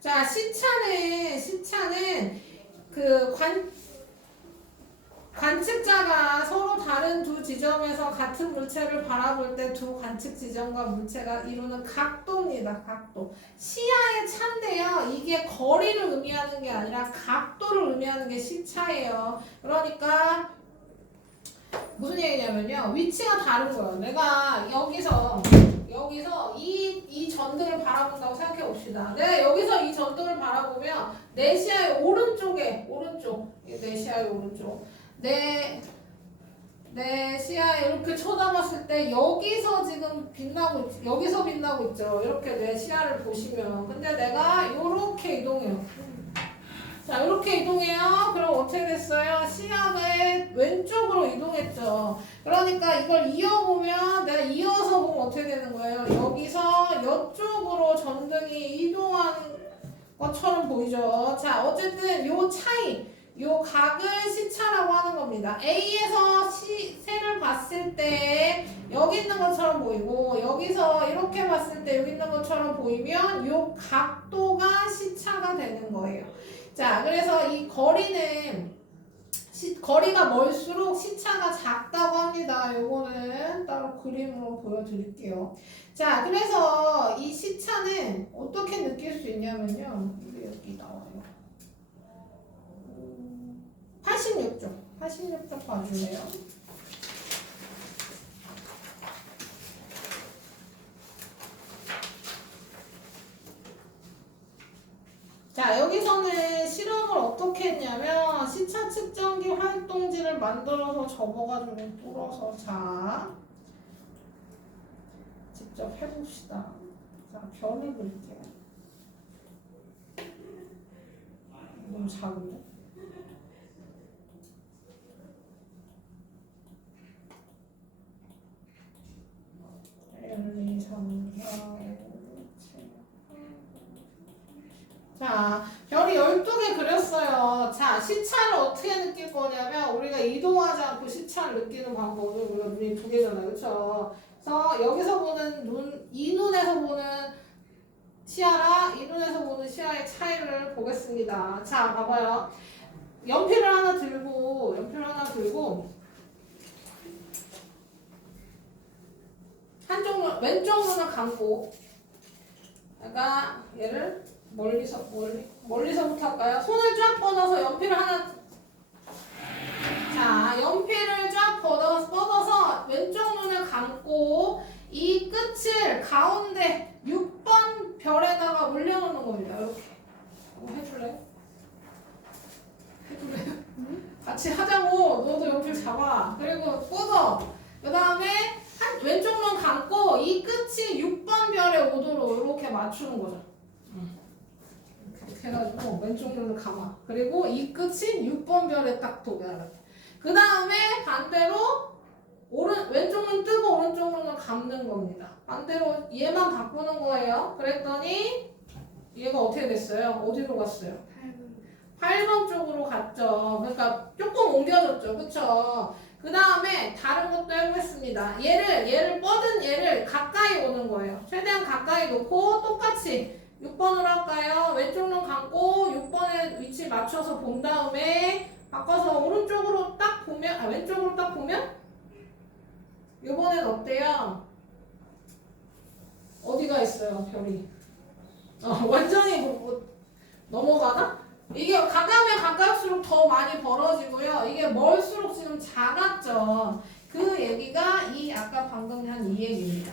자, 시차는 그 관측자가 서로 다른 두 지점에서 같은 물체를 바라볼 때 두 관측 지점과 물체가 이루는 각도입니다. 각도. 시야의 차인데요. 이게 거리를 의미하는 게 아니라 각도를 의미하는 게 시차예요. 그러니까 무슨 얘기냐면요. 위치가 다른 거예요. 내가 여기서 이 전등을 바라본다고 생각해 봅시다. 내가 여기서 이 전등을 바라보면 내 시야의 오른쪽, 내 시야의 오른쪽, 내 시야에 이렇게 쳐다봤을 때 여기서 지금 여기서 빛나고 있죠. 이렇게 내 시야를 보시면. 근데 내가 이렇게 이동해요. 자, 이렇게 이동해요. 그럼 어떻게 됐어요? 시야가 왼쪽으로 이동했죠. 그러니까 이걸 이어보면, 내가 이어서 보면 어떻게 되는 거예요? 여기서 이쪽으로 전등이 이동한 것처럼 보이죠. 자, 어쨌든 요 차이, 요 각을 시차라고 하는 겁니다. A에서 새를 봤을 때 여기 있는 것처럼 보이고, 여기서 이렇게 봤을 때 여기 있는 것처럼 보이면 요 각도가 시차가 되는 거예요. 자, 그래서 이 거리는 거리가 멀수록 시차가 작다고 합니다. 요거는 따로 그림으로 보여드릴게요. 자, 그래서 이 시차는 어떻게 느낄 수 있냐면요. 여기 나와요. 86쪽 봐주세요. 자, 여기서는 실험을 어떻게 했냐면 시차 측정기 활동지를 만들어서 접어가지고 뚫어서 자 직접 해봅시다. 자, 별을 그릴게요. 너무 작은데? 자, 별이 12개 그렸어요. 자, 시차를 어떻게 느낄 거냐면 우리가 이동하지 않고 시차를 느끼는 방법은 우리가 눈이 두 개잖아요. 그렇죠? 그래서 여기서 보는 이 눈에서 보는 시야랑 이 눈에서 보는 시야의 차이를 보겠습니다. 자, 봐봐요. 연필을 하나 들고 왼쪽 눈을 감고, 그러니까 얘를 멀리서부터 할까요? 손을 쫙 뻗어서 연필을 하나, 자, 연필을 쫙 뻗어서 왼쪽 눈을 감고 이 끝을 가운데 6번 별에다가 올려놓는 겁니다. 이렇게. 한번 해줄래요? 같이 하자고. 너도 연필 잡아. 그리고 뻗어. 그 다음에 왼쪽 눈 감고 이 끝이 6번 별에 오도록 이렇게 맞추는 거죠. 이렇게 해가지고 왼쪽 눈을 감아. 그리고 이 끝이 6번 별에 딱 도달해. 그 다음에 반대로 왼쪽 눈 뜨고 오른쪽 눈을 감는 겁니다. 반대로 얘만 바꾸는 거예요. 그랬더니 얘가 어떻게 됐어요? 어디로 갔어요? 8번 쪽으로 갔죠. 그러니까 조금 옮겨졌죠. 그쵸? 그 다음에 다른 것도 해보겠습니다. 얘를 뻗은 얘를 가까이 오는 거예요. 최대한 가까이 놓고 똑같이 6번으로 할까요? 왼쪽 눈 감고 6번에 위치 맞춰서 본 다음에 바꿔서 오른쪽으로 딱 보면, 왼쪽으로 딱 보면 이번엔 어때요? 어디가 있어요, 별이? 완전히 넘어가나? 이게 가까우면 가까울수록 더 많이 벌어지고요. 이게 멀수록 지금 작았죠. 그 얘기가 아까 방금 한 이 얘기입니다.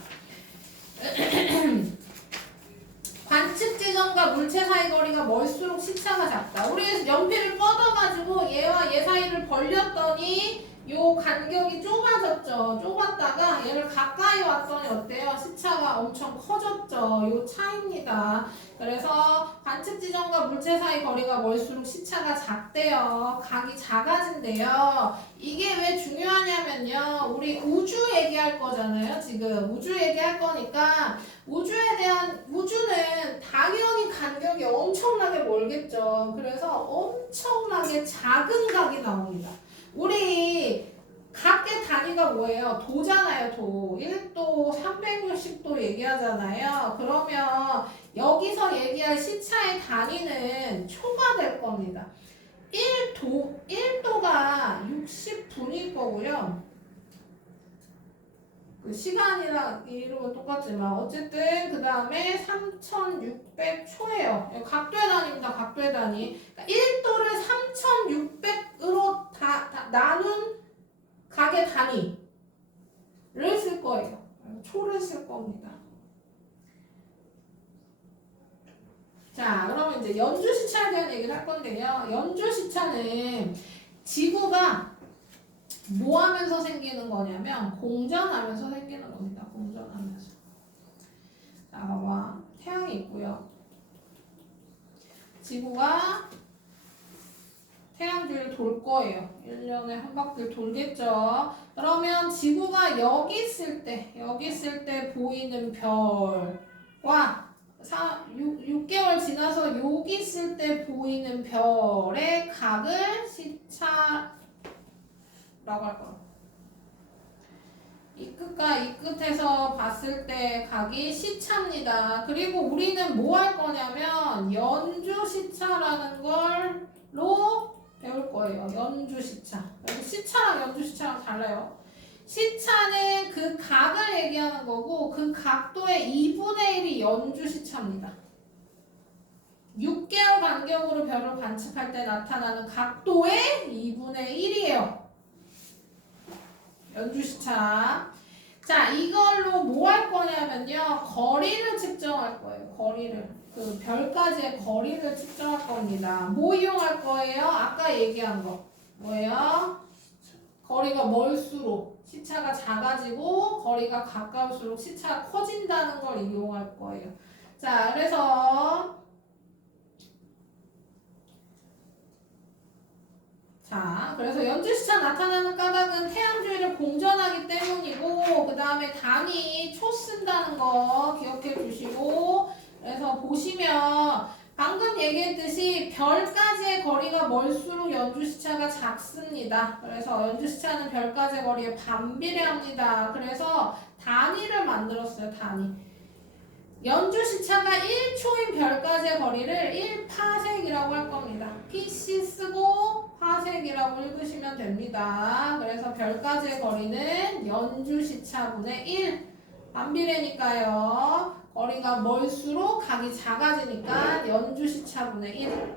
관측 지점과 물체 사이 거리가 멀수록 시차가 작다. 우리 연필을 뻗어가지고 얘와 얘 사이를 벌렸더니 요 간격이 좁아졌죠. 좁았다가 얘를 가까이 왔더니 어때요? 시차가 엄청 커졌죠. 요 차이입니다. 그래서 관측 지점과 물체 사이 거리가 멀수록 시차가 작대요. 각이 작아진대요. 이게 왜 중요하냐면요. 우리 우주 얘기할 거잖아요. 지금 우주 얘기할 거니까 우주는 당연히 간격이 엄청나게 멀겠죠. 그래서 엄청나게 작은 각이 나옵니다. 우리 각의 단위가 뭐예요? 도잖아요, 도. 1도, 360도 얘기하잖아요. 그러면 여기서 얘기할 시차의 시차의 단위는 초가 될 겁니다. 1도가 60분일 거고요. 그 시간이랑 이름은 똑같지만 어쨌든 그 다음에 3600초예요. 각도의 단위입니다. 각도의 단위. 그러니까 1도를 3600으로 다 나눈 각의 단위를 쓸 거예요. 초를 쓸 겁니다. 자, 그러면 이제 연주시차에 대한 얘기를 할 건데요. 연주시차는 지구가 뭐 하면서 생기는 거냐면 공전하면서 생기는 겁니다. 공전하면서. 자, 봐봐. 태양이 있고요. 지구가 태양 주위를 돌 거예요. 1년에 한 바퀴를 돌겠죠. 그러면 지구가 여기 있을 때 보이는 별과 6개월 지나서 여기 있을 때 보이는 별의 각을 시차라고 할 거예요. 이 끝과 이 끝에서 봤을 때 각이 시차입니다. 그리고 우리는 뭐 할 거냐면 연주 시차라는 걸로 배울 거예요. 연주 시차. 시차랑 연주 시차랑 달라요. 시차는 그 각을 얘기하는 거고 그 각도의 2분의 1이 연주 시차입니다. 6개월 간격으로 별을 관측할 때 나타나는 각도의 2분의 1이에요. 연주시차. 자, 이걸로 뭐 할 거냐면요. 거리를 측정할 거예요. 거리를. 그 별까지의 거리를 측정할 겁니다. 뭐 이용할 거예요? 아까 얘기한 거. 뭐예요? 거리가 멀수록 시차가 작아지고 거리가 가까울수록 시차가 커진다는 걸 이용할 거예요. 자, 그래서 연주시차 나타나는 까닭은 태양 주위를 공전하기 때문이고 그 다음에 단위 초 쓴다는 거 기억해 주시고 그래서 보시면 방금 얘기했듯이 별까지의 거리가 멀수록 연주시차가 작습니다. 그래서 연주시차는 별까지의 거리에 반비례합니다. 그래서 단위를 만들었어요. 단위. 연주시차가 1초인 별까지의 거리를 1파섹이라고 할 겁니다. PC 쓰고 파섹이라고 읽으시면 됩니다. 그래서 별까지의 거리는 연주시차분의 1 반비례니까요. 거리가 멀수록 각이 작아지니까 연주시차분의 1.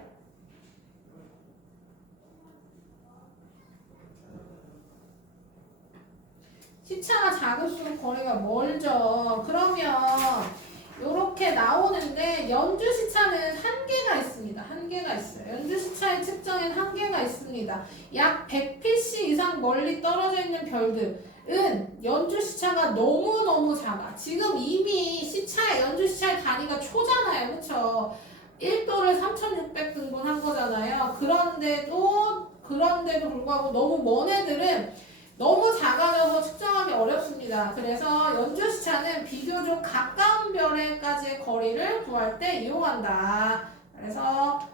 시차가 작을수록 거리가 멀죠. 그러면 이렇게 나오는데 연주시차는 한계가 있습니다. 한계가 있어요. 연주시차의 측정엔 한계가 있습니다. 약 100pc 이상 멀리 떨어져 있는 별들은 연주시차가 너무너무 작아. 지금 이미 연주시차의 단위가 초잖아요. 그쵸? 1도를 3600등분 한 거잖아요. 그런데도 불구하고 너무 먼 애들은 너무 작아져서 측정하기 어렵습니다. 그래서 연주시차는 비교적 가까운 별에까지의 거리를 구할 때 이용한다. 그래서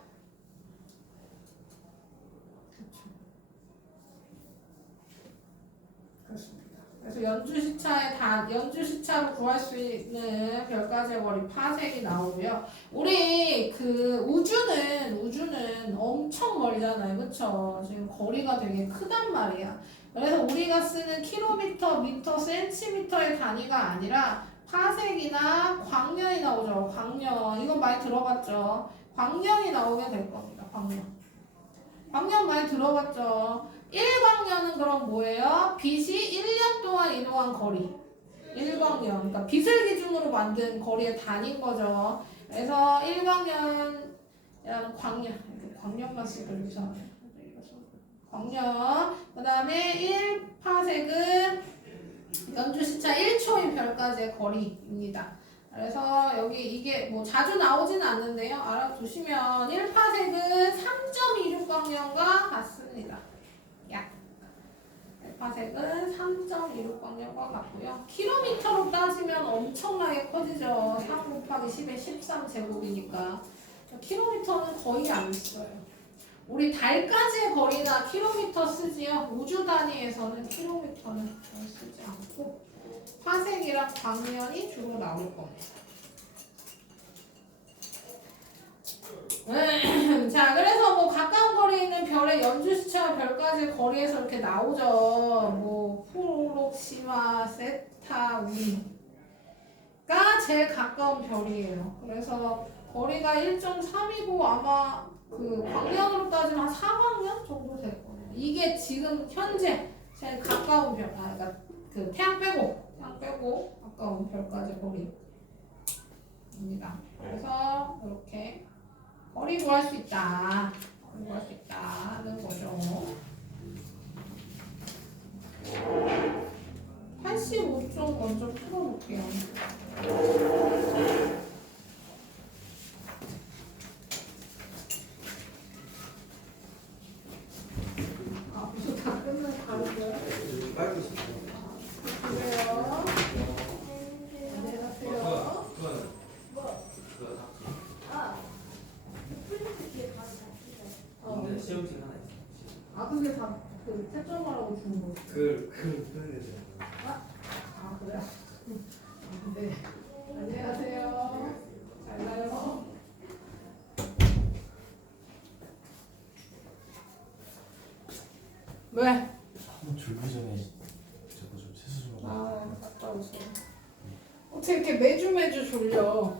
그렇습니다. 그래서 연주시차로 구할 수 있는 별까지의 거리 파색이 나오고요. 우리 그 우주는 엄청 멀잖아요. 그쵸? 지금 거리가 되게 크단 말이야. 그래서 우리가 쓰는 킬로미터, 미터, 센티미터의 단위가 아니라 파섹이나 광년이 나오죠. 광년. 이건 많이 들어봤죠. 광년이 나오게 될 겁니다. 광년 많이 들어봤죠. 1광년은 그럼 뭐예요? 빛이 1년 동안 이동한 거리. 1광년. 그러니까 빛을 기준으로 만든 거리의 단위인 거죠. 그래서 1광년, 광년만 쓰고 이상하네. 광년. 그 다음에 1파섹은 연주시차 1초인 별까지의 거리입니다. 그래서 여기 이게 뭐 자주 나오지는 않는데요. 알아두시면 1파섹은 3.26광년과 같습니다. 약. 1파섹은 3.26광년과 같고요. 킬로미터로 따지면 엄청나게 커지죠. 3 곱하기 10의 13제곱이니까. 킬로미터는 거의 안 써요. 우리 달까지의 거리나 킬로미터 쓰지요. 우주 단위에서는 킬로미터는 쓰지 않고 파섹이랑 광년이 주로 나올 겁니다. 별의 연주시체와 별까지의 거리에서 이렇게 나오죠. 뭐 프로록시마, 세타, 우리가 제일 가까운 별이에요. 그래서 거리가 1.3이고 아마 그 광량으로 따지면 한 4광량 정도 될 거예요. 이게 지금 현재 제일 가까운 별, 그러니까 그 태양 빼고 가까운 별까지 거리입니다. 그래서 이렇게 거리 구할 수 있다. 거리 구할 수 있다는 거죠. 85쪽 먼저 풀어볼게요. 아, 벌써 다 끝난 다른데요? 그래요. 안녕히 가세요. 시험지 하나 있어. 아, 그게 다 그 채점하라고 준 거. 그 표현되죠. 아, 그래요? 네. 안녕히 가세요. 잘 가요. 왜? 한번 졸기 전에 저도 좀 세수 좀 하고. 아, 갔다 오세요. 어떻게 이렇게 매주 졸려?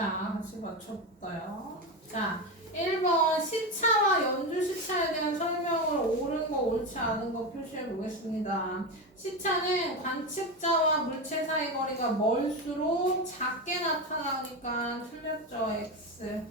자, 같이 맞춰볼까요? 자, 1번 시차와 연주 시차에 대한 설명을 옳은 거 옳지 않은 거 표시해 보겠습니다. 시차는 관측자와 물체 사이 거리가 멀수록 작게 나타나니까 틀렸죠. X.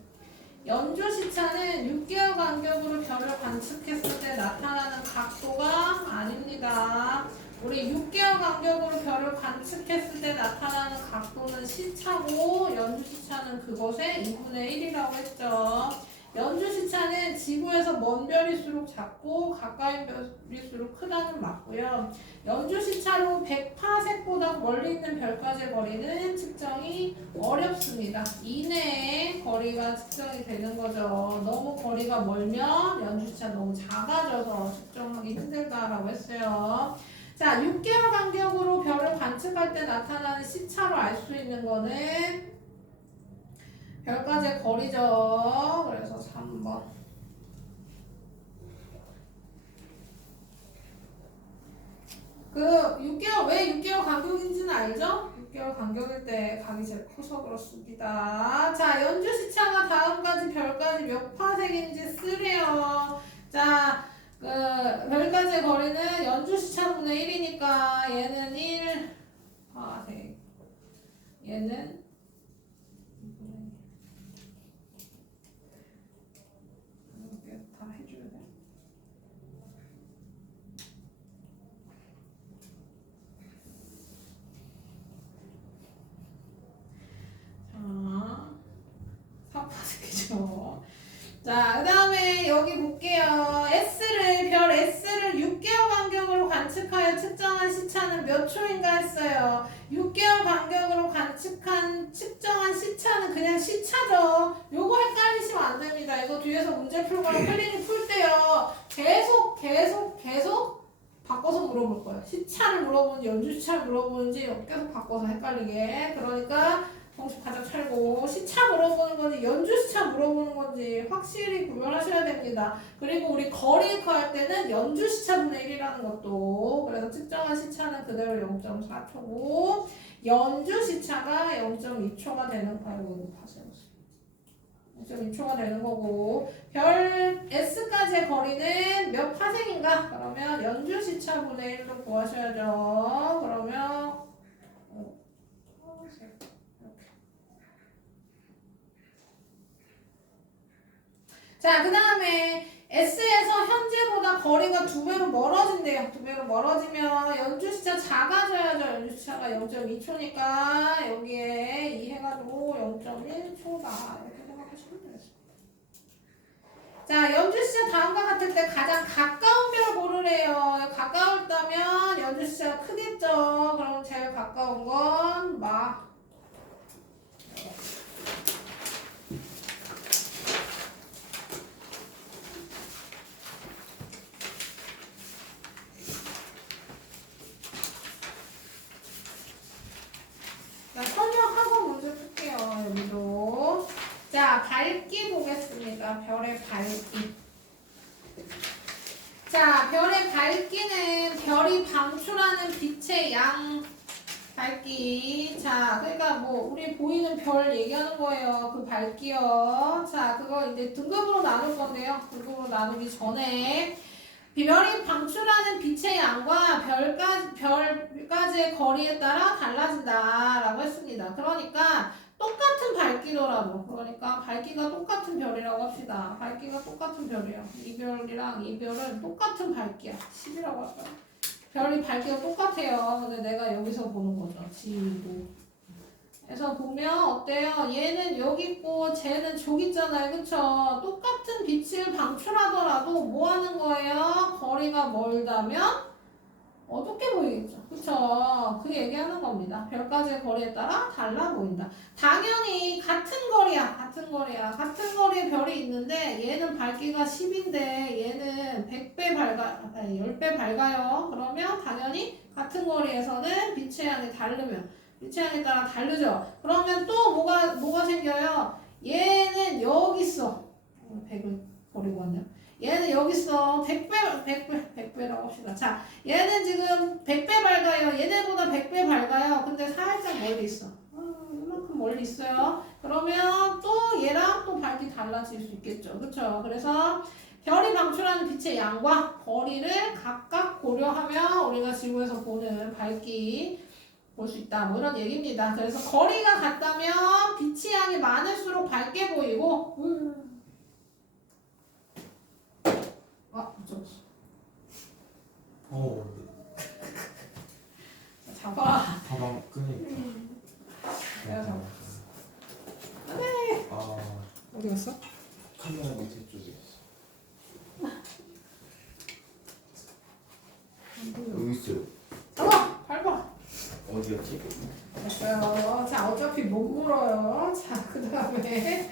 연주 시차는 6개월 간격으로 별을 관측했을 때 나타나는 각도가 아닙니다. 우리 6개월 간격으로 별을 관측했을 때 나타나는 각도는 시차고 연주 시차는 그것의 2분의 1이라고 했죠. 연주 시차는 지구에서 먼 별일수록 작고 가까운 별일수록 크다는 맞고요. 연주 시차로 100파섹보다 멀리 있는 별까지의 거리는 측정이 어렵습니다. 이내에 거리가 측정이 되는 거죠. 너무 거리가 멀면 연주 시차 너무 작아져서 측정하기 힘들다라고 했어요. 자, 6개월 간격으로 별을 관측할 때 나타나는 시차로 알 수 있는 거는 별까지의 거리죠. 그래서 3번. 그 6개월 왜 6개월 간격인지는 알죠? 6개월 간격일 때 각이 제일 커서 그렇습니다. 자, 연주 시차가 다음까지 별까지 몇 파섹인지 쓰래요. 자, 그 별까지의 거리는 연주 시차분의 1이니까 얘는 1파섹. 얘는 다 해줘야 돼. 자, 4파섹이죠. 자, 그 다음에 여기 볼게요. 별 S를 6개월 간격으로 관측하여 측정한 시차는 몇 초인가 했어요. 6개월 간격으로 측정한 시차는 그냥 시차죠. 요거 헷갈리시면 안 됩니다. 이거 뒤에서 문제 풀거나 클리닉 풀 때요. 계속 바꿔서 물어볼 거예요. 시차를 물어보는지 연주 시차를 물어보는지 계속 바꿔서 헷갈리게. 그러니까 공식 가장 찰고 시차 물어보는 건지 연주 시차 물어보는 건지 확실히 구별하셔야 됩니다. 그리고 우리 거리 할 때는 연주 시차분의 1이라는 것도 그래서 측정한 시차는 그대로 0.4초고 연주 시차가 0.2초가 되는 거고 0.2초가 되는 거고 별 S까지의 거리는 몇 파섹인가? 그러면 연주 시차분의 1로 구하셔야죠. 그러면 자, 그 다음에 S에서 현재보다 거리가 2배로 멀어진대요. 2배로 멀어지면 연주시차 작아져야죠. 연주시차가 0.2초니까 여기에 2 해가지고 0.1초다. 이렇게 생각하시면 되겠습니다. 자, 연주시차 다음과 같을 때 가장 가까운 별 고르래요. 가까웠다면 연주시차가 크겠죠. 그럼 제일 가까운 건 마. 설명하고 문제 풀게요. 여기도. 자, 밝기 보겠습니다. 별의 밝기. 자, 별의 밝기는 별이 방출하는 빛의 양 밝기. 자, 그러니까 뭐 우리 보이는 별 얘기하는 거예요. 그 밝기요. 자, 그거 이제 등급으로 나눌 건데요. 등급으로 나누기 전에 별이 방출하는 빛의 양과 별까지의 거리에 따라 달라진다라고 했습니다. 그러니까 똑같은 밝기더라도 그러니까 밝기가 똑같은 별이라고 합시다. 밝기가 똑같은 별이에요. 이 별이랑 이 별은 똑같은 밝기야. 10이라고 할까요? 별이 밝기가 똑같아요. 근데 내가 여기서 보는 거죠. 지도. 그래서 보면 어때요? 얘는 여기 있고 쟤는 저기 있잖아요. 그쵸? 똑같은 빛을 방출하더라도 뭐 하는 거예요? 거리가 멀다면 어둡게 보이겠죠. 그쵸? 그 얘기하는 겁니다. 별까지의 거리에 따라 달라 보인다. 당연히 같은 거리야. 같은 거리에 별이 있는데 얘는 밝기가 10인데 얘는 100배 밝아, 아니 10배 밝아요. 그러면 당연히 같은 거리에서는 빛의 양이 다르면 빛의 양에 따라 다르죠. 그러면 또 뭐가 생겨요? 얘는 여기 있어. 100을 버리고 왔네요. 얘는 여기 있어. 100배라고 합시다. 자, 얘는 지금 100배 밝아요. 얘네보다 100배 밝아요. 근데 살짝 멀리 있어. 이만큼 멀리 있어요. 그러면 또 얘랑 또 밝기 달라질 수 있겠죠. 그렇죠? 그래서 별이 방출하는 빛의 양과 거리를 각각 고려하며 우리가 지구에서 보는 밝기 볼 수 있다. 뭐 이런 얘기입니다. 그래서 거리가 같다면 빛의 양이 많을수록 밝게 보이고 좀 어. 잡아. 가방 끄니까. 내가 잡아. 아 어디 갔어? 카메라 밑에 쪽에 있어. 여기 있어요. 잡아! 밟아! 어디였지? 됐어요. 자, 어차피 못 물어요. 자, 그 다음에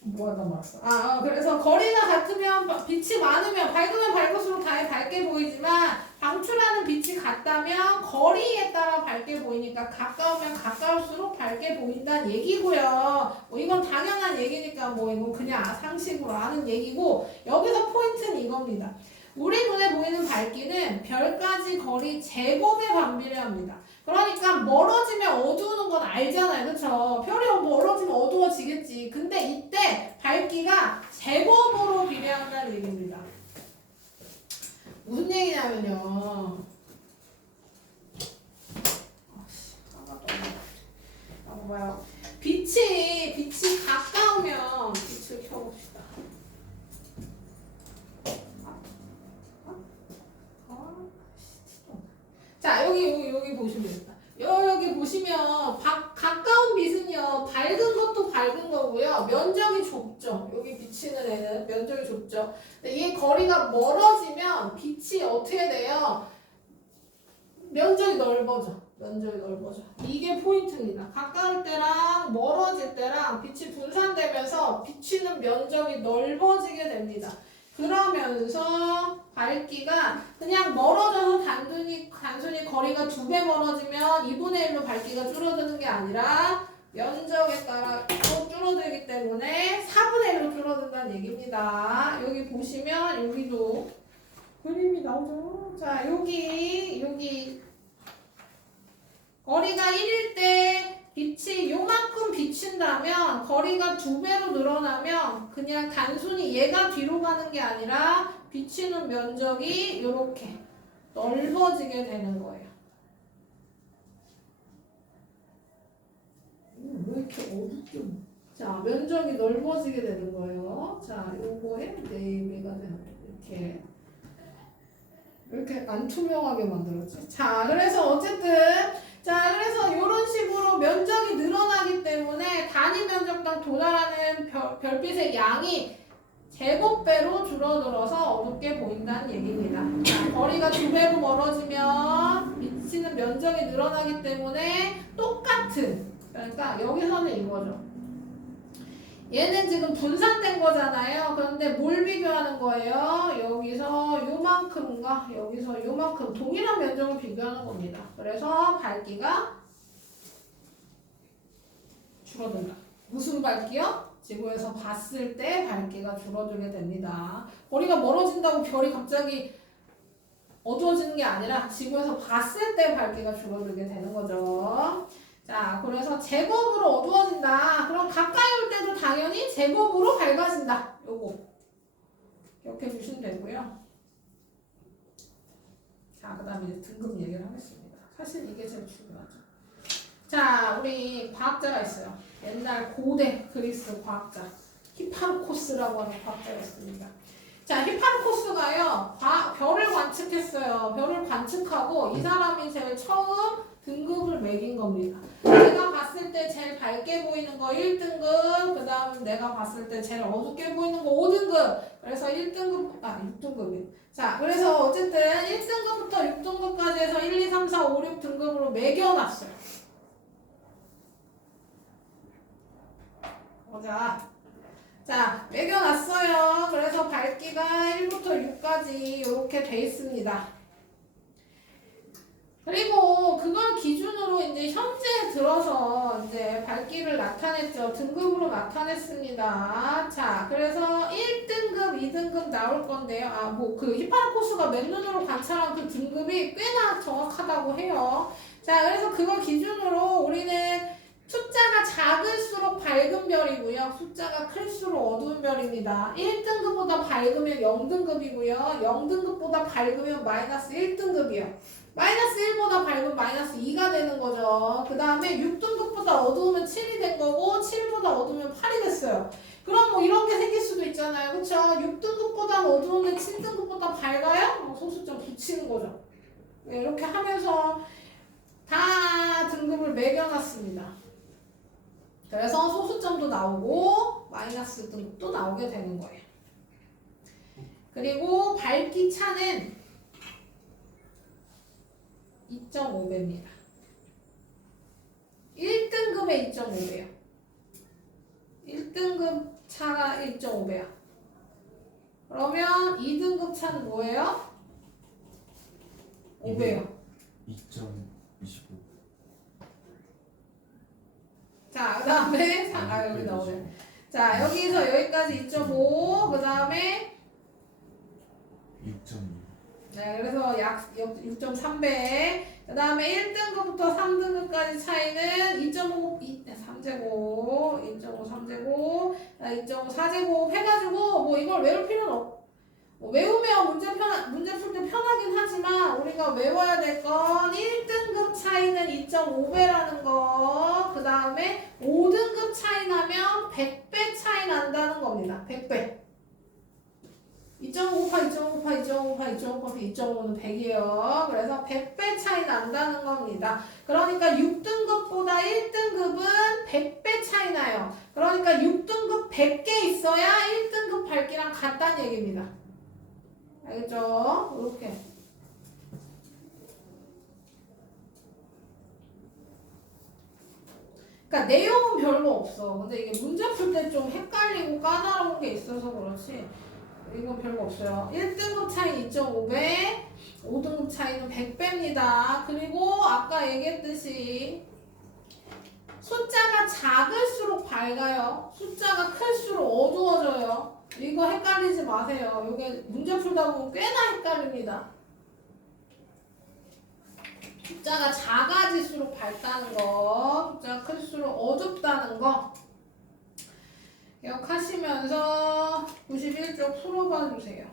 뭐 하다 말았어? 그래서 거리가 같으면 빛이 많으면 밝으면 밝을수록 당연히 밝게 보이지만 방출하는 빛이 같다면 거리에 따라 밝게 보이니까 가까우면 가까울수록 밝게 보인다는 얘기고요. 뭐 이건 당연한 얘기니까 뭐 이건 그냥 상식으로 아는 얘기고 여기서 포인트는 이겁니다. 우리 눈에 보이는 밝기는 별까지 거리 제곱에 반비례합니다. 그러니까 멀어지면 어두우는 건 알잖아요. 그쵸? 별이 멀어지면 어두워지겠지. 근데 이때 밝기가 제곱으로 비례한다는 얘기입니다. 무슨 얘기냐면요. 봐봐요. 빛이 가까우면 빛을 켜봅시다. 자, 여기 보시면 됩니다. 여기 보시면 가까운 빛은요, 밝은 것도 밝은 거고요. 면적이 좁죠. 여기 비치는 애는 면적이 좁죠. 근데 이 거리가 멀어지면 빛이 어떻게 돼요? 면적이 넓어져. 면적이 넓어져. 이게 포인트입니다. 가까울 때랑 멀어질 때랑 빛이 분산되면서 비치는 면적이 넓어지게 됩니다. 그러면서 밝기가 그냥 멀어져서 단순히 거리가 2배 멀어지면 2분의 1로 밝기가 줄어드는 게 아니라 면적에 따라 또 줄어들기 때문에 4분의 1로 줄어든다는 얘기입니다. 여기 보시면 여기도 그림이 나오죠. 자, 여기 거리가 1일 때 빛이 요만큼 비친다면 거리가 2배로 늘어나면 그냥 단순히 얘가 뒤로 가는 게 아니라 비치는 면적이 이렇게 넓어지게 되는 거예요. 왜 이렇게 어둡게? 자, 면적이 넓어지게 되는 거예요. 자, 요거에 4배가 되는 거예요. 이렇게 안 투명하게 만들었지. 자, 그래서 어쨌든 자, 그래서 이런 식으로 면적이 늘어나기 때문에 단위 면적당 도달하는 별빛의 양이 제곱배로 줄어들어서 어둡게 보인다는 얘기입니다. 자, 거리가 2배로 멀어지면 비치는 면적이 늘어나기 때문에 똑같은, 그러니까 여기서는 이거죠. 얘는 지금 분산된 거잖아요. 그런데 뭘 비교하는 거예요? 여기서 요만큼과 여기서 요만큼 동일한 면적을 비교하는 겁니다. 그래서 밝기가 줄어든다. 무슨 밝기요? 지구에서 봤을 때 밝기가 줄어들게 됩니다. 거리가 멀어진다고 별이 갑자기 어두워지는 게 아니라 지구에서 봤을 때 밝기가 줄어들게 되는 거죠. 자, 그래서 제곱으로 어두워진다. 그럼 가까이 올 때도 당연히 제곱으로 밝아진다. 요거 기억해 주시면 되고요. 자, 그 다음에 이제 등급 얘기를 하겠습니다. 사실 이게 제일 중요하죠. 자, 우리 과학자가 있어요. 옛날 고대 그리스 과학자 히파르코스라고 하는 과학자가 있습니다. 자, 히파르코스가요 별을 관측했어요. 별을 관측하고 이 사람이 제일 처음 등급을 매긴 겁니다. 내가 봤을 때 제일 밝게 보이는 거 1등급, 그 다음 내가 봤을 때 제일 어둡게 보이는 거 5등급. 그래서 1등급, 6등급이에요. 자, 그래서 어쨌든 1등급부터 6등급까지 해서 1, 2, 3, 4, 5, 6등급으로 매겨놨어요. 보자. 자, 매겨놨어요. 그래서 밝기가 1부터 6까지 이렇게 돼 있습니다. 그리고 그걸 기준으로 이제 현재 들어서 이제 밝기를 나타냈죠. 등급으로 나타냈습니다. 자, 그래서 1등급, 2등급 나올 건데요. 그 히파르코스가 맨눈으로 관찰한 그 등급이 꽤나 정확하다고 해요. 자, 그래서 그거 기준으로 우리는 숫자가 작을수록 밝은 별이고요. 뭐예요? 숫자가 클수록 어두운 별입니다. 1등급보다 밝으면 0등급이고요. 0등급보다 밝으면 마이너스 1등급이요. 마이너스 1보다 밝으면 마이너스 2가 되는 거죠. 그 다음에 6등급보다 어두우면 7이 된 거고 7보다 어두우면 8이 됐어요. 그럼 뭐 이런 게 생길 수도 있잖아요. 그쵸? 6등급보다 어두운데 7등급보다 밝아요? 소수점 붙이는 거죠. 네, 이렇게 하면서 다 등급을 매겨놨습니다. 그래서 소수점도 나오고 마이너스 등급도 나오게 되는 거예요. 그리고 밝기 차는 2.5배입니다. 1등급에 2.5배요. 1등급 차가 1.5배야. 그러면 2등급 차는 뭐예요? 5배요. 2.25. 자, 그 다음에 여기 나오네. 자, 여기서 여기까지 2.5. 그 다음에 6.2. 네, 그래서 약 6.3배. 그 다음에 1등급부터 3등급까지 차이는 2.5, 3제곱, 2.5, 3제곱, 2.5, 4제곱 해가지고 뭐 이걸 외울 필요는 없고 외우면 문제 풀 때 편하긴 하지만 우리가 외워야 될 건 1등급 차이는 2.5배라는 거. 그 다음에 5등급 차이 나면 100배 차이 난다는 겁니다. 100배. 2.5 곱하기 2.5 곱하기 2.5 곱하기 2.5 곱하기 2.5는 100이에요. 그래서 100배 차이 난다는 겁니다. 그러니까 6등급보다 1등급은 100배 차이 나요. 그러니까 6등급 100개 있어야 1등급 밝기랑 같다는 얘기입니다. 알겠죠? 이렇게. 그러니까 내용은 별로 없어. 근데 이게 문제 풀 때 좀 헷갈리고 까다로운 게 있어서 그렇지. 이건 별거 없어요. 1등급 차이 2.5배, 5등급 차이는 100배입니다. 그리고 아까 얘기했듯이 숫자가 작을수록 밝아요. 숫자가 클수록 어두워져요. 이거 헷갈리지 마세요. 이게 문제 풀다 보면 꽤나 헷갈립니다. 숫자가 작아질수록 밝다는 거, 숫자가 클수록 어둡다는 거 기억하시면서 91쪽 풀어봐 주세요.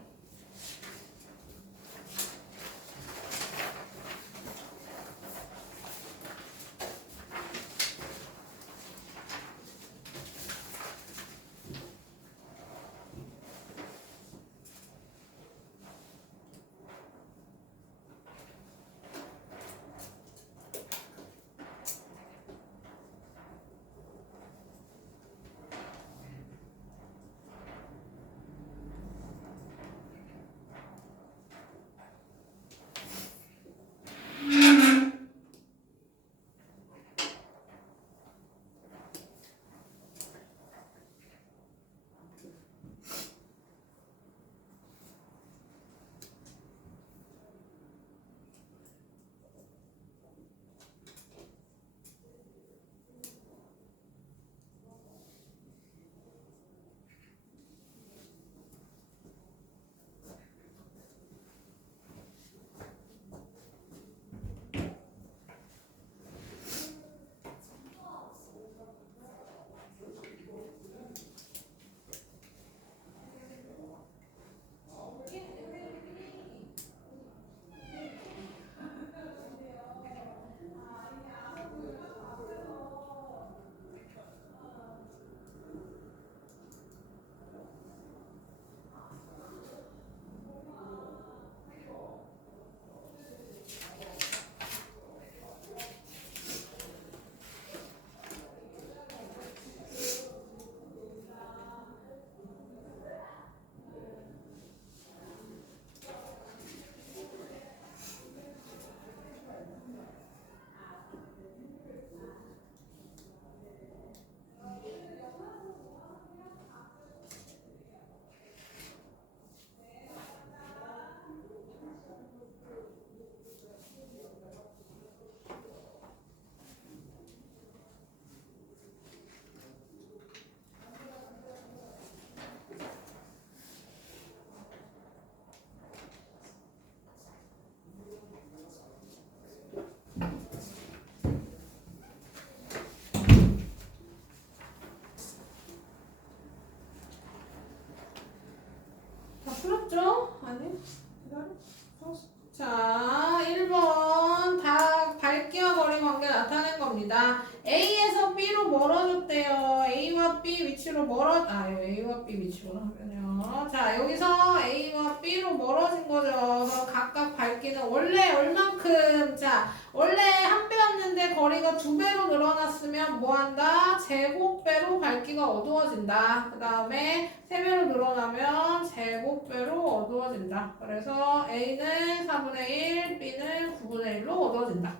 멀어졌대요. A와 B 위치로 A와 B 위치로 하면요. 자, 여기서 A와 B로 멀어진 거죠. 그럼 각각 밝기는 원래 얼만큼, 자, 원래 한 배였는데 거리가 2배로 늘어났으면 뭐 한다? 제곱배로 밝기가 어두워진다. 그 다음에 3배로 늘어나면 제곱배로 어두워진다. 그래서 A는 4분의 1, B는 9분의 1로 어두워진다.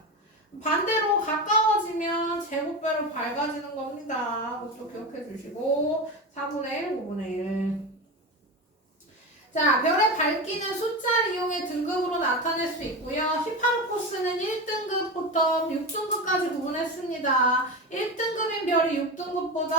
반대로 가까워지면 제곱배로 밝아지는 겁니다. 그것도 기억해 주시고 4분의 1, 5분의 1. 자, 별의 밝기는 숫자를 이용해 등급으로 나타낼 수 있고요. 히파르코스는 1등급부터 6등급까지 구분했습니다. 1등급인 별이 6등급보다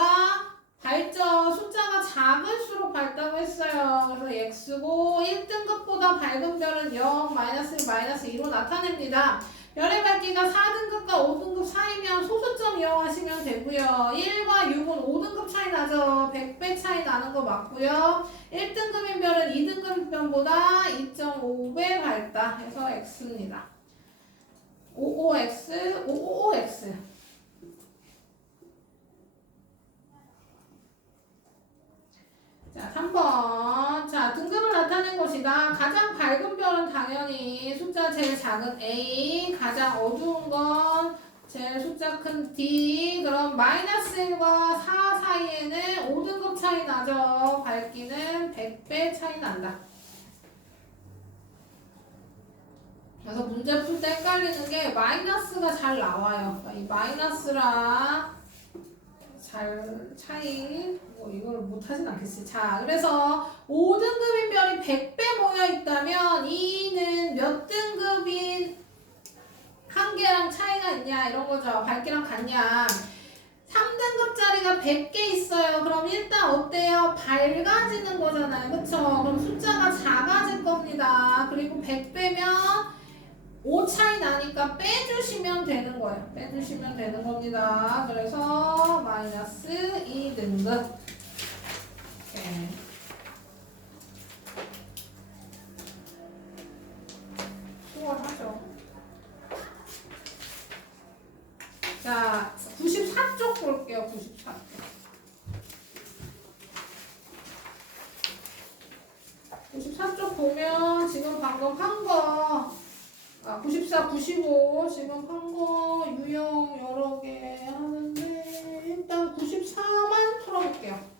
밝죠. 숫자가 작을수록 밝다고 했어요. 그래서 X고 1등급보다 밝은 별은 0, 마이너스 1, 마이너스 2로 나타냅니다. 별의 밝기가 4등급과 5등급 사이면 소수점 이용하시면 되고요. 1과 6은 5등급 차이 나죠. 100배 차이 나는 거 맞고요. 1등급인 별은 2등급인 별보다 2.5배 밝다 해서 X입니다. 55X, 555X. 자, 3번. 자, 등급을 나타낸 것이다. 가장 밝은 별은 당연히 숫자 제일 작은 A, 가장 어두운 건 제일 숫자 큰 D, 그럼 마이너스 1과 4 사이에는 5등급 차이 나죠. 밝기는 100배 차이 난다. 그래서 문제 풀 때 헷갈리는 게 마이너스가 잘 나와요. 그러니까 이 마이너스랑 잘 차이 이걸 못하진 않겠지. 자, 그래서 5등급인 별이 100배 모여 있다면 2는 몇 등급인 한 개랑 차이가 있냐 이런 거죠. 밝기랑 같냐. 3등급짜리가 100개 있어요. 그럼 일단 어때요? 밝아지는 거잖아요. 그쵸? 그럼 숫자가 작아질 겁니다. 그리고 100배면 5 차이 나니까 빼주시면 되는 거예요. 빼주시면 되는 겁니다. 그래서 마이너스 2등급. 오케이. 수월하죠. 자, 94쪽 볼게요. 94쪽. 94쪽 보면 지금 방금 한 거 94, 95 지금 한 거 유형 여러 개 하는데 일단 94만 풀어볼게요.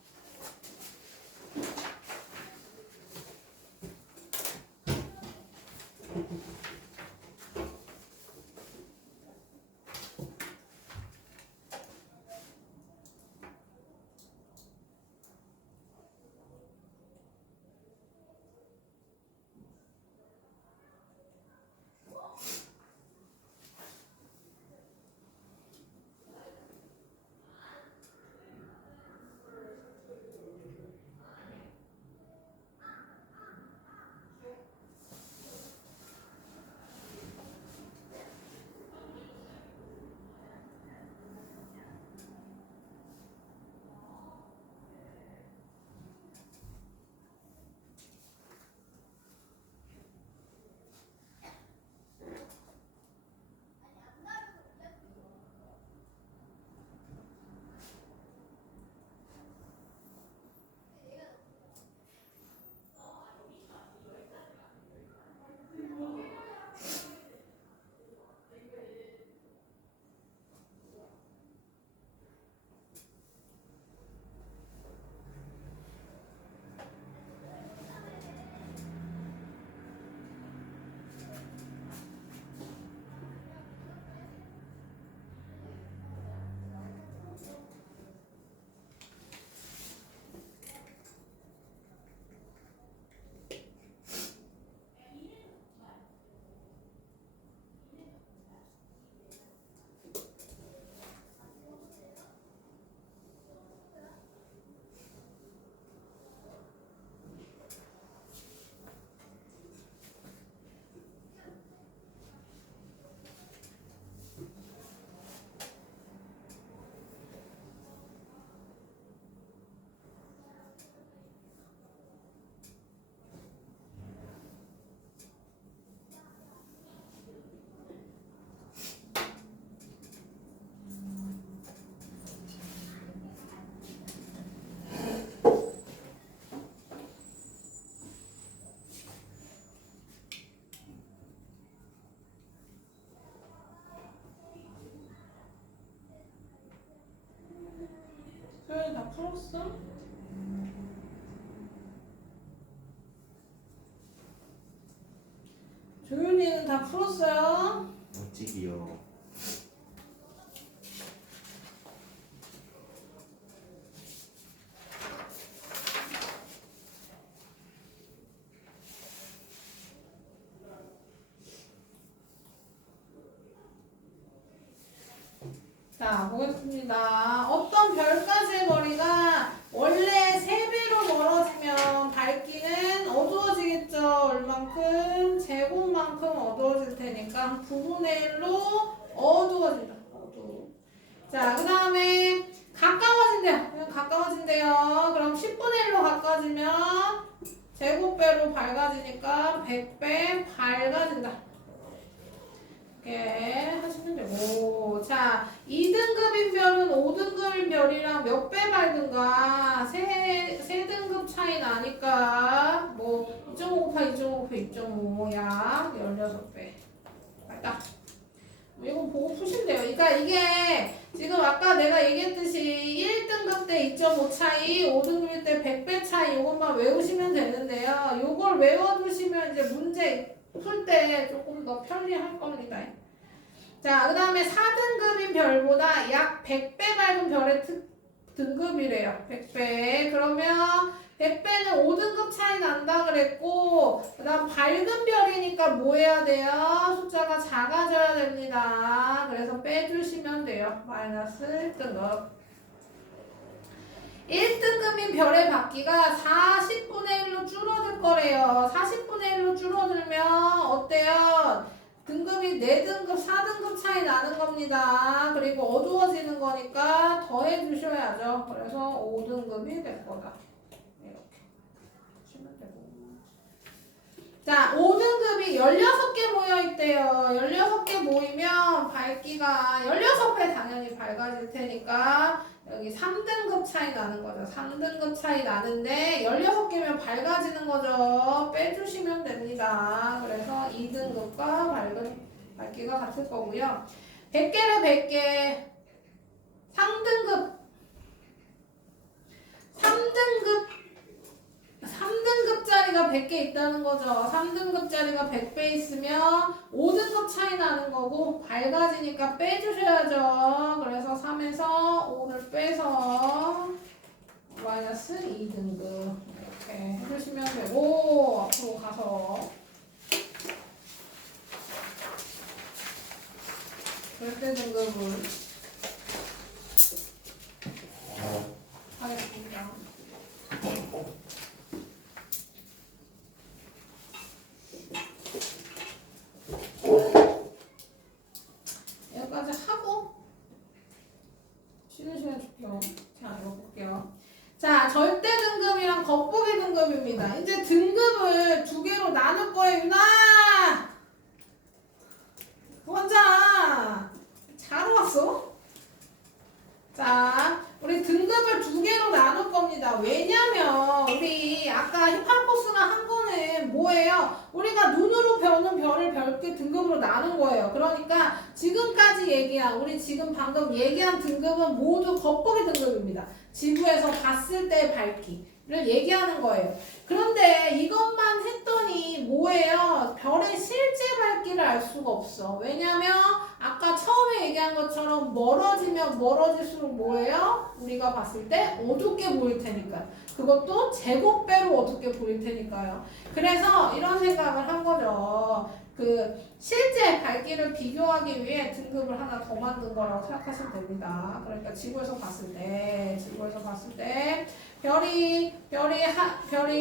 풀었어? 조윤이는 다 풀었어요? 어찌기요. 자, 보겠습니다. 어떤 별까지의 거리가 원래 3배로 멀어지면 밝기는 어두워지겠죠. 얼만큼? 제곱만큼 어두워질 테니까 9분의 1로 어두워지죠. 자, 그 다음에 가까워진대요. 그냥 가까워진대요. 그럼 10분의 1로 가까워지면 제곱배로 밝아지니까 100배 밝아진다. 이렇게 하시면 되고. 자, 2등급인 별은 5등급인 별이랑 몇 배 밝은가? 세 등급 차이 나니까 뭐 2.5 곱하기 2.5 곱하기 2.5 약 16배 밝다. 이거 보고 푸시면 돼요. 그러니까 이게 지금 아까 내가 얘기했듯이 1등급 때 2.5 차이, 5등급일 때 100배 차이 이것만 외우시면 되는데요. 이걸 외워두시면 이제 문제 풀 때 조금 더 편리할 겁니다. 자, 그 다음에 4등급인 별보다 약 100배 밝은 별의 등급이래요. 100배. 그러면 100배는 5등급 차이 난다 그랬고, 그 다음 밝은 별이니까 뭐 해야 돼요? 숫자가 작아져야 됩니다. 그래서 빼주시면 돼요. 마이너스 1등급. 1등급인 별의 밝기가 40분의 1로 줄어들 거래요. 40분의 1로 줄어들면 어때요? 등급이 4등급, 4등급 차이 나는 겁니다. 그리고 어두워지는 거니까 더해 주셔야죠. 그래서 5등급이 될 거다. 이렇게 하시면 되고. 자, 5등급이 16개 모여 있대요. 16개 모이면 밝기가 16배 당연히 밝아질 테니까 여기 3등급 차이 나는 거죠. 3등급 차이 나는데 16개면 밝아지는 거죠. 빼주시면 됩니다. 그래서 2등급과 밝기가 같을 거고요. 100개를 100개 3등급짜리가 100개 있다는 거죠. 3등급짜리가 100배 있으면 5등급 차이 나는 거고 밝아지니까 빼주셔야죠. 그래서 3에서 5를 빼서 마이너스 2등급 이렇게 해주시면 되고 앞으로 가서 절대 등급을 하겠습니다. 여기까지 하고 쉬는 시간 줄게요. 자, 이거 볼게요. 자, 절대 등급이랑 겉보기 등급입니다. 이제 등급을 2개로 나눌 거예요, 유나! 원장! 잘 왔어? 자, 우리 등급을 2개로 나눌 겁니다. 왜냐면 우리 아까 히팔코스가 한 거는 뭐예요? 우리가 눈으로 보는 별을 별개 등급으로 나눈 거예요. 그러니까 지금까지 얘기한 우리 지금 방금 얘기한 등급은 모두 겉보기 등급입니다. 지구에서 봤을 때 밝기를 얘기하는 거예요. 그런데 이것만 했더니 뭐예요? 별의 실제 밝기를 알 수가 없어. 왜냐면 아까 처음에 얘기한 것처럼 멀어지면 멀어질수록 뭐예요? 우리가 봤을 때 어둡게 보일 테니까. 그것도 제곱배로 어둡게 보일 테니까요. 그래서 이런 생각을 한 거죠. 그 실제 밝기를 비교하기 위해 등급을 하나 더 만든 거라고 생각하시면 됩니다. 그러니까 지구에서 봤을 때 별이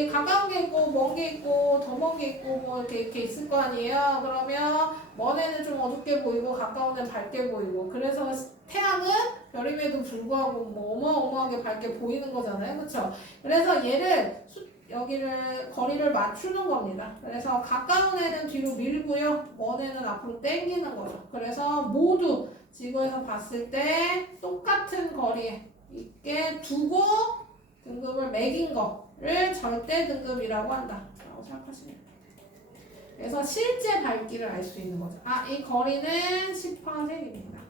가까운 게 있고 먼 게 있고 더 먼 게 있고 뭐 이렇게 있을 거 아니에요. 그러면 먼 애는 좀 어둡게 보이고 가까운 애는 밝게 보이고 그래서 태양은 별임에도 불구하고 뭐 어마어마하게 밝게 보이는 거잖아요. 그렇죠? 그래서 얘를 여기를 거리를 맞추는 겁니다. 그래서 가까운 애는 뒤로 밀고요. 먼 애는 앞으로 당기는 거죠. 그래서 모두 지구에서 봤을 때 똑같은 거리에 있게 두고 등급을 매긴 거를 절대 등급이라고 한다. 라고 생각하시면 돼요. 그래서 실제 밝기를 알 수 있는 거죠. 아, 이 거리는 10파섹입니다.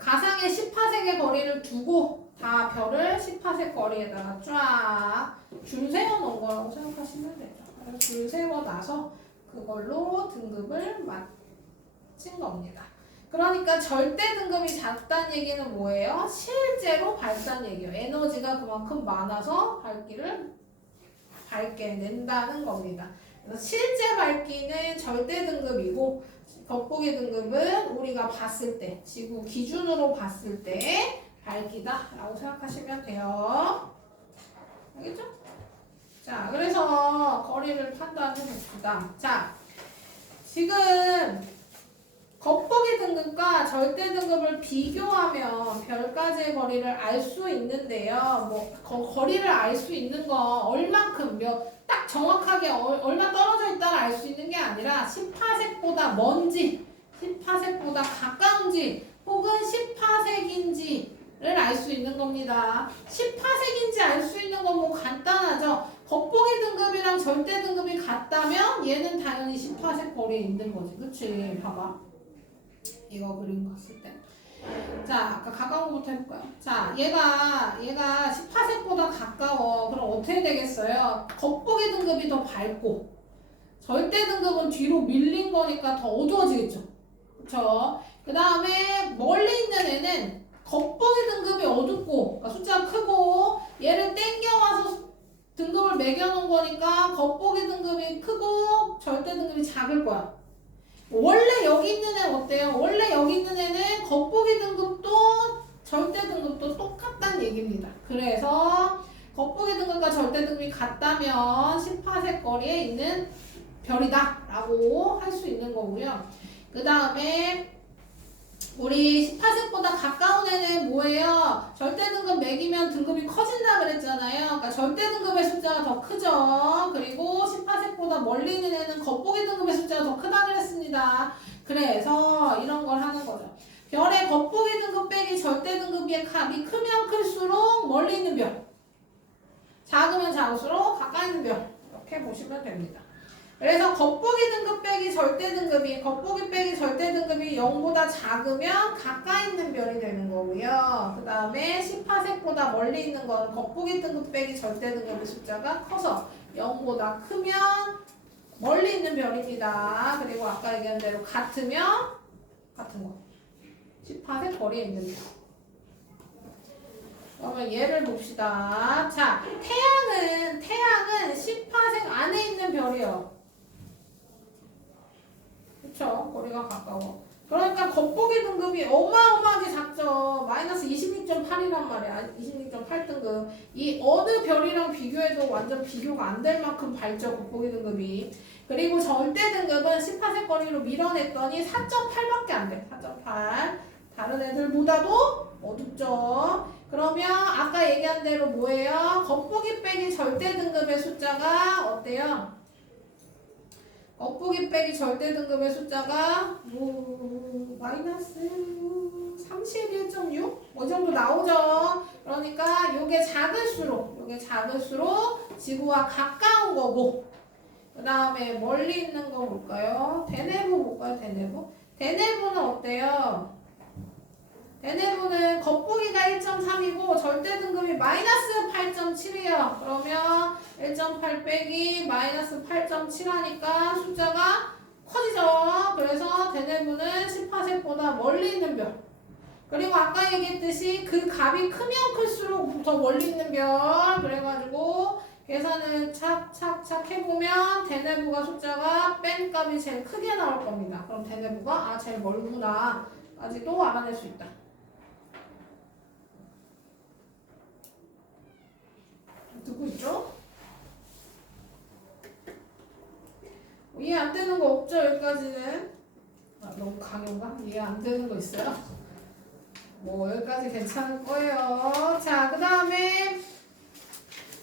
가상의 10파섹의 거리를 두고 다 별을 10파세 거리에다가 쫙 줄 세워 놓은 거라고 생각하시면 되죠. 그래서 줄 세워 놔서 그걸로 등급을 맞힌 겁니다. 그러니까 절대 등급이 작다는 얘기는 뭐예요? 실제로 밝다는 얘기예요. 에너지가 그만큼 많아서 밝기를 밝게 낸다는 겁니다. 그래서 실제 밝기는 절대 등급이고 겉보기 등급은 우리가 봤을 때 지구 기준으로 봤을 때 밝기다 라고 생각하시면 돼요. 알겠죠? 자, 그래서 거리를 판단해 봅시다. 자, 지금 겉보기 등급과 절대 등급을 비교하면 별까지의 거리를 알 수 있는데요. 뭐 거리를 알 수 있는 거 얼만큼 딱 정확하게 얼마 떨어져 있다를 알 수 있는 게 아니라 10파섹보다 먼지, 10파섹보다 가까운지 혹은 10파섹인지를 알 수 있는 겁니다. 10파섹인지 알 수 있는 건 뭐 간단하죠. 겉보기 등급이랑 절대 등급이 같다면 얘는 당연히 10파섹 거리에 있는 거지. 그치? 봐봐. 이거 그림 봤을 때. 자, 아까 가까운 거부터 해볼까요? 자, 얘가 10파섹보다 가까워. 그럼 어떻게 되겠어요? 겉보기 등급이 더 밝고 절대 등급은 뒤로 밀린 거니까 더 어두워지겠죠. 그쵸? 그 다음에 멀리 있는 애는 겉보기 등급이 어둡고 그러니까 숫자가 크고 얘를 땡겨와서 등급을 매겨놓은 거니까 겉보기 등급이 크고 절대 등급이 작을 거야. 원래 여기 있는 애 어때요? 원래 여기 있는 애는 겉보기 등급도 절대 등급도 똑같다는 얘기입니다. 그래서 겉보기 등급과 절대 등급이 같다면 10파섹 거리에 있는 별이다 라고 할 수 있는 거고요. 그 다음에 우리 10파섹보다 가까운 애는 뭐예요? 절대 등급 매기면 등급이 커진다 그랬잖아요. 그러니까 절대 등급의 숫자가 더 크죠. 그리고 10파섹보다 멀리 있는 애는 겉보기 등급의 숫자가 더 크다 그랬습니다. 그래서 이런 걸 하는 거죠. 별의 겉보기 등급 빼기 절대 등급의 값이 크면 클수록 멀리 있는 별, 작으면 작을수록 가까이 있는 별 이렇게 보시면 됩니다. 그래서 겉보기 등급 빼기 절대 등급이 겉보기 빼기 절대 등급이 0보다 작으면 가까이 있는 별이 되는 거고요. 그 다음에 10파섹보다 멀리 있는 건 겉보기 등급 빼기 절대 등급의 숫자가 커서 0보다 크면 멀리 있는 별입니다. 그리고 아까 얘기한 대로 같으면 같은 거 10파섹 거리에 있는 별. 그러면 얘를 봅시다. 자, 태양은 10파섹 안에 있는 별이에요. 그쵸? 거리가 가까워. 그러니까 겉보기 등급이 어마어마하게 작죠. 마이너스 26.8이란 말이야. 26.8등급. 이 어느 별이랑 비교해도 완전 비교가 안 될 만큼 밝죠. 겉보기 등급이. 그리고 절대 등급은 10파섹 거리로 밀어냈더니 4.8밖에 안 돼. 4.8. 다른 애들보다도 어둡죠. 그러면 아까 얘기한 대로 뭐예요? 겉보기 빼기 절대 등급의 숫자가 어때요? 겉보기 빼기 절대 등급의 숫자가 마이너스 31.6? 뭐 정도 나오죠. 그러니까 요게 작을수록 지구와 가까운 거고 그 다음에 멀리 있는 거 볼까요? 대내부 볼까요? 대내부는 어때요? 대내부는 겉보기가 1.3이고 절대 등급이 마이너스 8.7이에요. 그러면 1.8 빼기 마이너스 8.7 하니까 숫자가 커지죠. 그래서 대내부는 10파섹보다 멀리 있는 별. 그리고 아까 얘기했듯이 그 값이 크면 클수록 더 멀리 있는 별. 그래가지고 계산을 착착착 해보면 대내부가 숫자가 뺀 값이 제일 크게 나올 겁니다. 그럼 대내부가 제일 멀구나 까지도 알아낼 수 있다. 듣고 있죠? 이해 안 되는 거 없죠? 여기까지는. 너무 강요인가? 이해 안 되는 거 있어요? 뭐 여기까지 괜찮을 거예요. 자, 그 다음에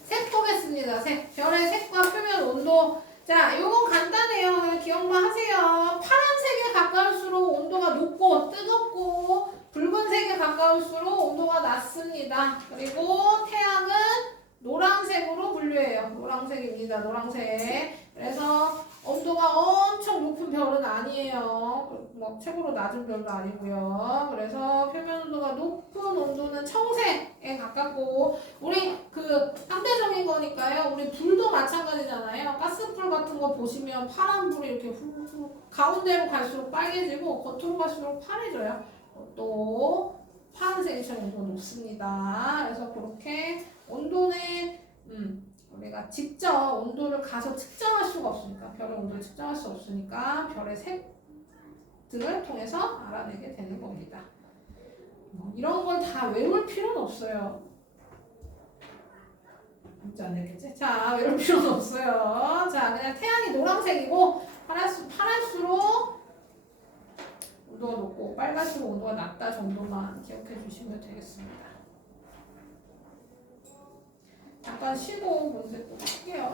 색 보겠습니다. 색. 별의 색과 표면 온도. 자, 요건 간단해요. 그냥 기억만 하세요. 파란색에 가까울수록 온도가 높고 뜨겁고 붉은색에 가까울수록 온도가 낮습니다. 그리고 태양은 노란색으로 분류해요. 노란색입니다. 노란색. 그래서 온도가 엄청 높은 별은 아니에요. 뭐 최고로 낮은 별도 아니고요. 그래서 표면 온도가 높은 온도는 청색에 가까워요. 가깝고 우리 그 상대적인 거니까요. 우리 불도 마찬가지잖아요. 가스불 같은 거 보시면 파란 불이 이렇게 훅훅 가운데로 갈수록 빨개지고 겉으로 갈수록 파래져요. 또 파란색이 제일 온도가 높습니다. 그래서 그렇게 온도는 우리가 직접 온도를 가서 측정할 수가 없으니까 별의 온도를 측정할 수 없으니까 별의 색들을 통해서 알아내게 되는 겁니다. 이런 걸 다 외울 필요는 없어요. 문제 안 되겠지? 자, 외울 필요는 없어요. 자, 그냥 태양이 노란색이고 파랄수록 온도가 높고 빨갈수록 온도가 낮다 정도만 기억해 주시면 되겠습니다. 잠깐 쉬고 문제 또 할게요.